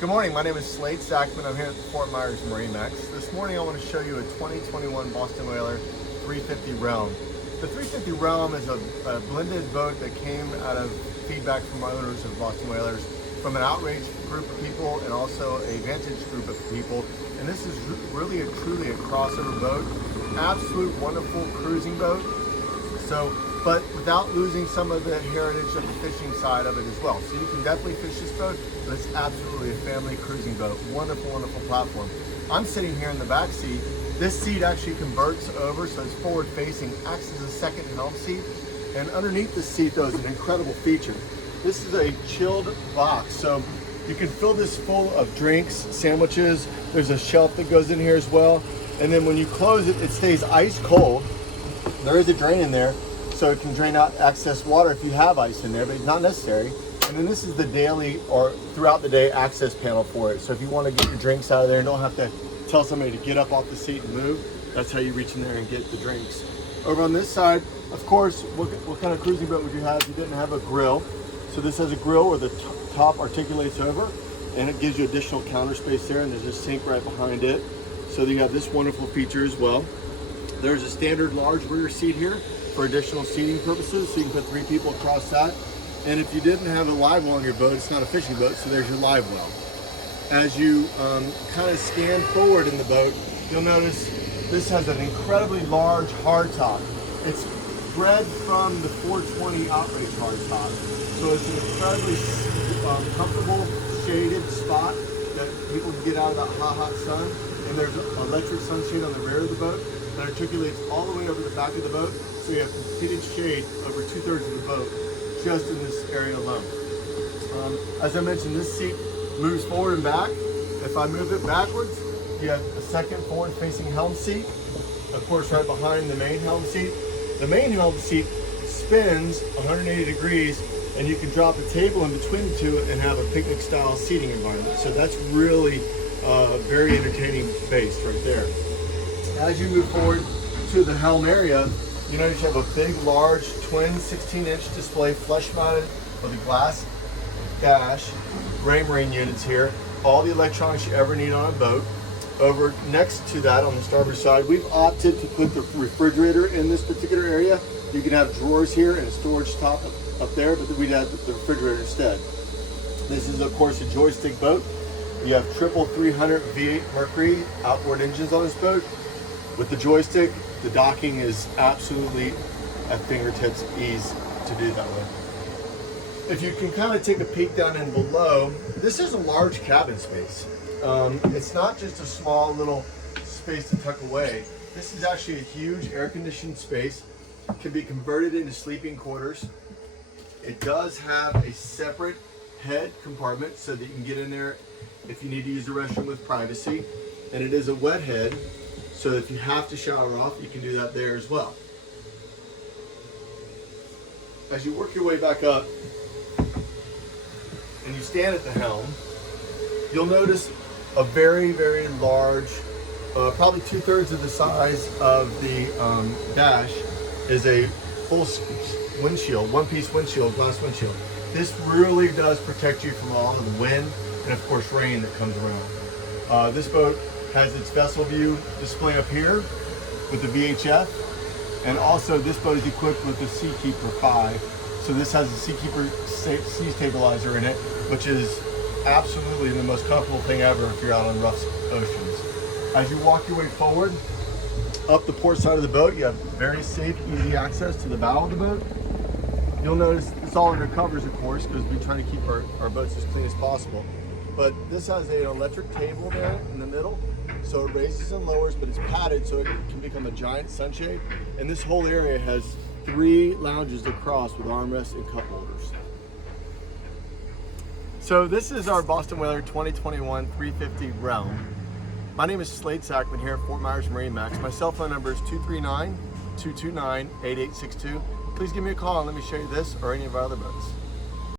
Good morning, my name is Slade Sackman. I'm here at the Fort Myers MarineMax. This morning I want to show you a 2021 Boston Whaler 350 Realm. The 350 Realm is a blended boat that came out of feedback from owners of Boston Whalers, from an outrage group of people and also a vintage group of people. And this is really truly a crossover boat. Absolute wonderful cruising boat. But without losing some of the heritage of the fishing side of it as well. So you can definitely fish this boat, but it's absolutely a family cruising boat. Wonderful, wonderful platform. I'm sitting here in the back seat. This seat actually converts over, so it's forward facing, acts as a second helm seat. And underneath the seat though is an incredible feature. This is a chilled box, so you can fill this full of drinks, sandwiches. There's a shelf that goes in here as well. And then when you close it, it stays ice cold. There is a drain in there, so it can drain out excess water if you have ice in there, but it's not necessary. And then this is the daily or throughout the day access panel for it. So if you want to get your drinks out of there and don't have to tell somebody to get up off the seat and move, that's how you reach in there and get the drinks. Over on this side, of course, what kind of cruising boat would you have if you didn't have a grill? So this has a grill where the top articulates over, and it gives you additional counter space there, and there's a sink right behind it. So you have this wonderful feature as well. There's a standard large rear seat here for additional seating purposes, so you can put 3 people across that. And if you didn't have a live well on your boat, it's not a fishing boat, so there's your live well. As you kind of scan forward in the boat, you'll notice this has an incredibly large hardtop. It's bred from the 420 outrage hardtop, so it's an incredibly comfortable shaded spot that people can get out of that hot sun. And there's electric sunshade on the rear of the boat that articulates all the way over the back of the boat, so you have completed shade over 2/3 of the boat just in this area alone. As I mentioned, this seat moves forward and back. If I move it backwards, you have a second forward-facing helm seat, of course right behind the main helm seat. The main helm seat spins 180 degrees, and you can drop a table in between the two and have a picnic-style seating environment. So that's really very entertaining base right there. As you move forward to the helm area, you notice you have a big, large, twin 16-inch display, flush mounted with a glass dash, gray marine units here, all the electronics you ever need on a boat. Over next to that on the starboard side, we've opted to put the refrigerator in this particular area. You can have drawers here and a storage top up there, but we'd have the refrigerator instead. This is of course a joystick boat. You have triple 300 V8 Mercury outboard engines on this boat. With the joystick, the docking is absolutely at fingertips ease to do that way. If you can kind of take a peek down in below, this is a large cabin space. It's not just a small little space to tuck away. This is actually a huge air-conditioned space. It can be converted into sleeping quarters. It does have a separate head compartment so that you can get in there if you need to use the restroom with privacy. And it is a wet head, so if you have to shower off, you can do that there as well. As you work your way back up and you stand at the helm, you'll notice a very, very large, probably 2/3 of the size of the dash is a full windshield, one-piece windshield, glass windshield. This really does protect you from all of the wind and of course rain that comes around. This boat has its vessel view display up here with the VHF, and also this boat is equipped with the Seakeeper 5. So this has a Seakeeper sea stabilizer in it, which is absolutely the most comfortable thing ever if you're out on rough oceans. As you walk your way forward up the port side of the boat, you have very safe, easy access to the bow of the boat. You'll notice it's all under covers, of course, because we try to keep our boats as clean as possible. But this has an electric table there in the middle, so it raises and lowers, but it's padded so it can become a giant sunshade. And this whole area has 3 lounges across with armrests and cup holders. So this is our Boston Whaler 2021 350 Realm. My name is Slade Sackman here at Fort Myers MarineMax. My cell phone number is 239-229-8862. Please give me a call and let me show you this or any of our other boats.